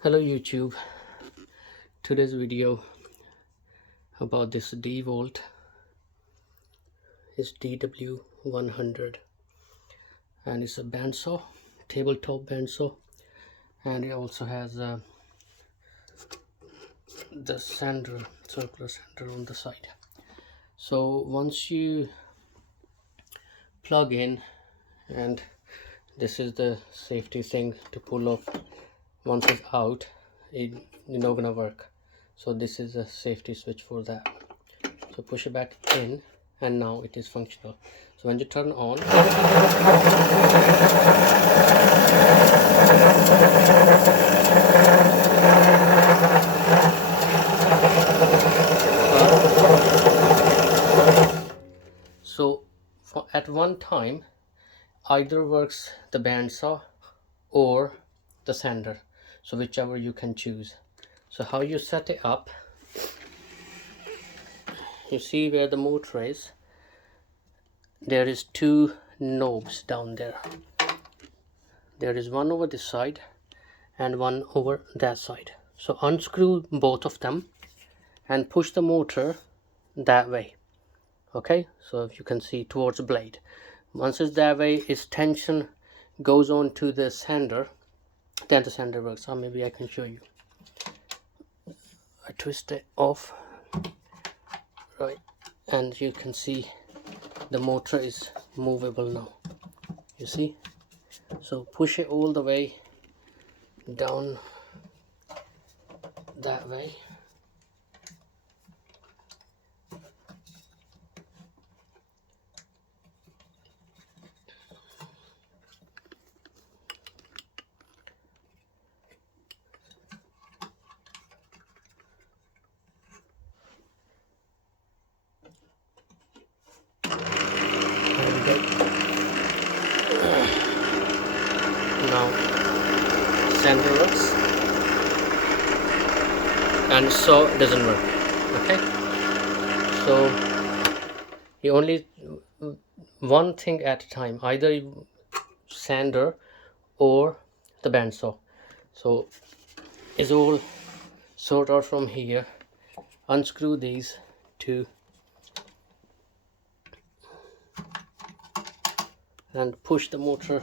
Hello YouTube. Today's video about this Dewalt is DW100 and it's a bandsaw, tabletop bandsaw, and it also has the sander, circular sander on the side. So once you plug in, and this is the safety thing to pull off, once it's out it's not gonna work. So this is a safety switch for that. So push it back in and now it is functional. So when you turn on, so at one time either works the bandsaw or the sander, so whichever you can choose. So how you set it up, you see where the motor is, there is two knobs down there. There is one over this side and one over that side. So unscrew both of them and push the motor that way. Okay, so if you can see towards the blade, once it's that way, its tension goes on to the sander, then the sander works. So maybe I can show you. I twist it off, right, and you can see the motor is movable now, you see. So push it all the way down that way, now sander works and saw doesn't work. Okay, so you only one thing at a time, either sander or the bandsaw. So it's all sort out from here. Unscrew these two and push the motor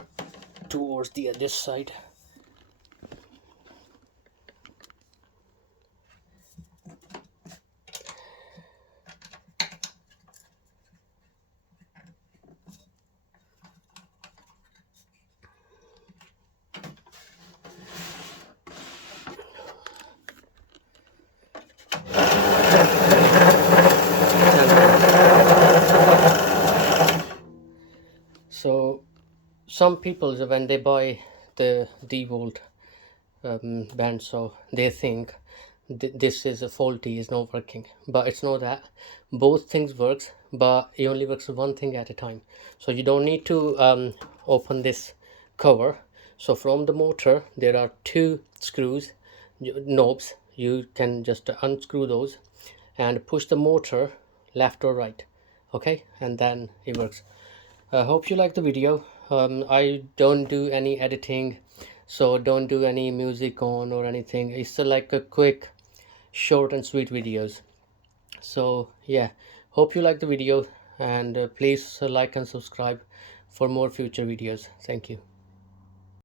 towards this side. So some people, when they buy the Dewalt bandsaw, they think this is a faulty, is not working, but it's not that. Both things works, but it only works one thing at a time. So you don't need to open this cover. So from the motor there are two screws, knobs. You can just unscrew those and push the motor left or right, okay, and then it works. I hope you like the video. I don't do any editing, so don't do any music on or anything. It's like a quick, short and sweet videos. So yeah, hope you like the video, and please like and subscribe for more future videos. Thank you.